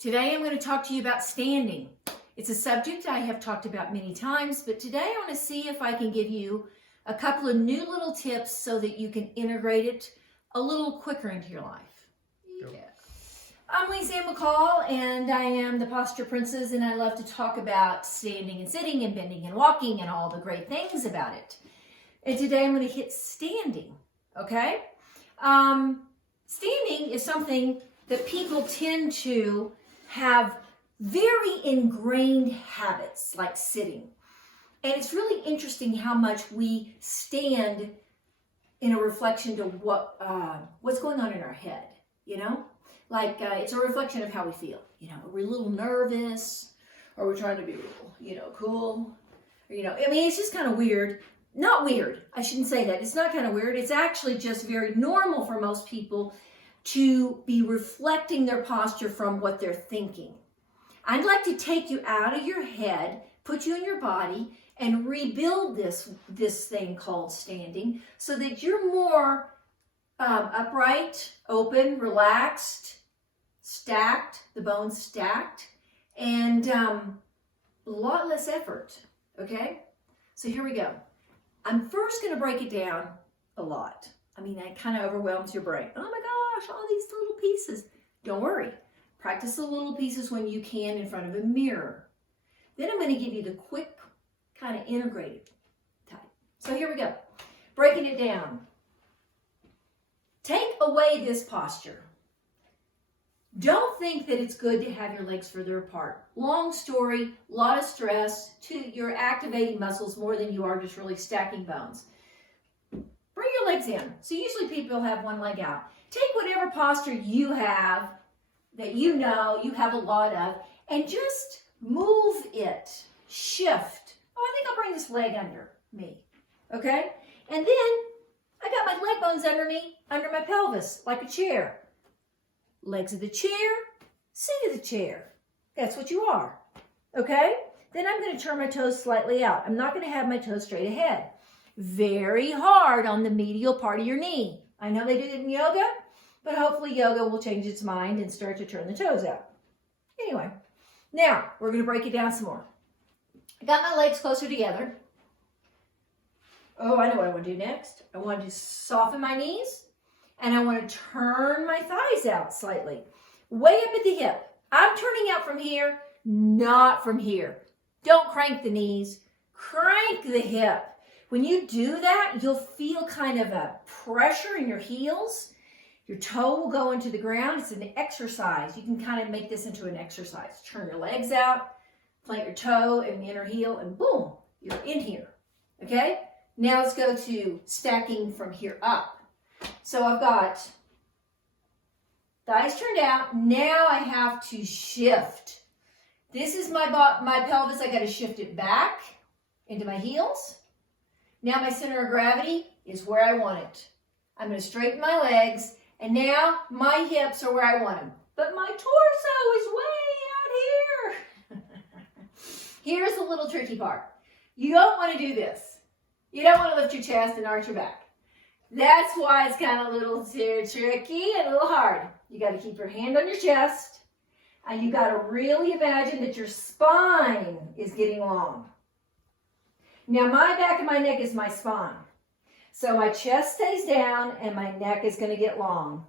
Today I'm going to talk to you about standing. It's a subject I have talked about many times, but today I want to see if I can give you a couple of new little tips so that you can integrate it a little quicker into your life. Yep. Yeah. I'm McCall, and I am the Posture Princess, and I love to talk about standing and sitting and bending and walking and all the great things about it. And today I'm going to hit standing, okay? Standing is something that people tend to have very ingrained habits, like sitting. And it's really interesting how much we stand in a reflection to what's going on in our head, you know? Like it's a reflection of how we feel. You know, are we a little nervous? Or we're trying to be real, cool? Or, I mean, it's just kind of weird. Not weird. I shouldn't say that. It's not kind of weird. It's actually just very normal for most people to be reflecting their posture from what they're thinking. I'd like to take you out of your head, put you in your body, and rebuild this thing called standing so that you're more upright, open, relaxed, stacked, the bones stacked, and a lot less effort, okay? So here we go. I'm first going to break it down a lot. I mean, that kind of overwhelms your brain. Oh my gosh, all these little pieces. Don't worry. Practice the little pieces when you can in front of a mirror. Then I'm going to give you the quick, kind of integrated type. So here we go. Breaking it down. Take away this posture. Don't think that it's good to have your legs further apart. Long story, a lot of stress. You're activating muscles more than you are just really stacking bones. Bring your legs in. So usually people have one leg out. Take whatever posture you have that you know you have a lot of and just move it. Shift. Oh, I think I'll bring this leg under me. Okay? And then I got my leg bones under me, under my pelvis, like a chair. Legs of the chair, seat of the chair. That's what you are. Okay? Then I'm going to turn my toes slightly out. I'm not going to have my toes straight ahead. Very hard on the medial part of your knee. I know they do it in yoga, but hopefully yoga will change its mind and start to turn the toes out. Anyway, now we're going to break it down some more. I got my legs closer together. Oh, I know what I want to do next. I want to soften my knees, and I want to turn my thighs out slightly. Way up at the hip. I'm turning out from here, not from here. Don't crank the knees. Crank the hip. When you do that, you'll feel kind of a pressure in your heels. Your toe will go into the ground. It's an exercise. You can kind of make this into an exercise. Turn your legs out, plant your toe in the inner heel, and boom, you're in here. Okay? Now let's go to stacking from here up. So I've got thighs turned out. Now I have to shift. This is my pelvis. I got to shift it back into my heels. Now my center of gravity is where I want it. I'm going to straighten my legs, and now my hips are where I want them. But my torso is way out here. Here's the little tricky part. You don't want to do this. You don't want to lift your chest and arch your back. That's why it's kind of a little tricky and a little hard. You got to keep your hand on your chest, and you got to really imagine that your spine is getting long. Now my back of my neck is my spine. So my chest stays down and my neck is going to get long.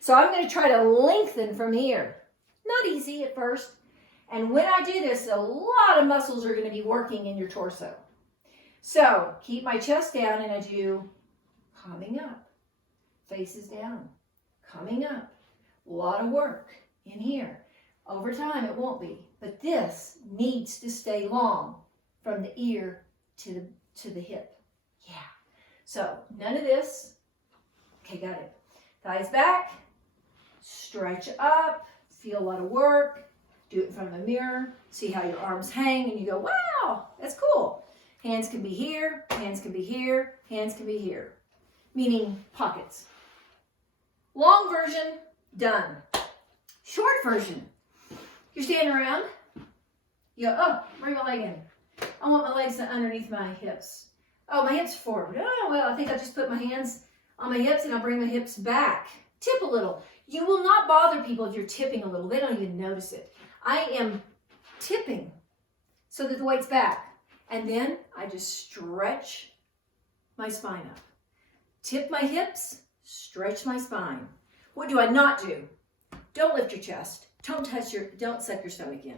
So I'm going to try to lengthen from here. Not easy at first. And when I do this, a lot of muscles are going to be working in your torso. So keep my chest down and I do coming up, faces down, coming up. A lot of work in here. Over time it won't be, but this needs to stay long from the ear to the hip. Yeah. So none of this. Okay, got it. Thighs back, stretch up, feel a lot of work. Do it in front of a mirror. See how your arms hang and you go, wow, that's cool. Hands can be here, hands can be here, hands can be here. Meaning pockets. Long version, done. Short version, you're standing around. You go, oh, bring my leg in. I want my legs underneath my hips. Oh, my hips forward. Oh, well, I think I'll just put my hands on my hips and I'll bring my hips back. Tip a little. You will not bother people if you're tipping a little. They don't even notice it. I am tipping so that the weight's back. And then I just stretch my spine up. Tip my hips, stretch my spine. What do I not do? Don't lift your chest. Don't suck your stomach in.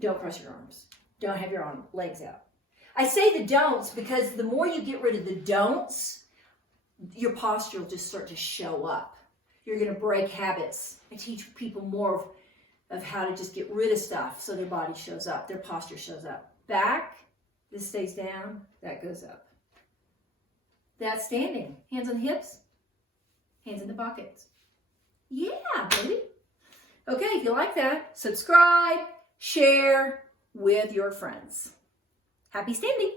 Don't cross your arms. Don't have your legs out. I say the don'ts because the more you get rid of the don'ts, your posture will just start to show up. You're going to break habits. I teach people more of how to just get rid of stuff so their body shows up, their posture shows up. Back, this stays down, that goes up. That's standing. Hands on the hips, hands in the pockets. Yeah, baby. Okay, if you like that, subscribe, share with your friends. Happy standing.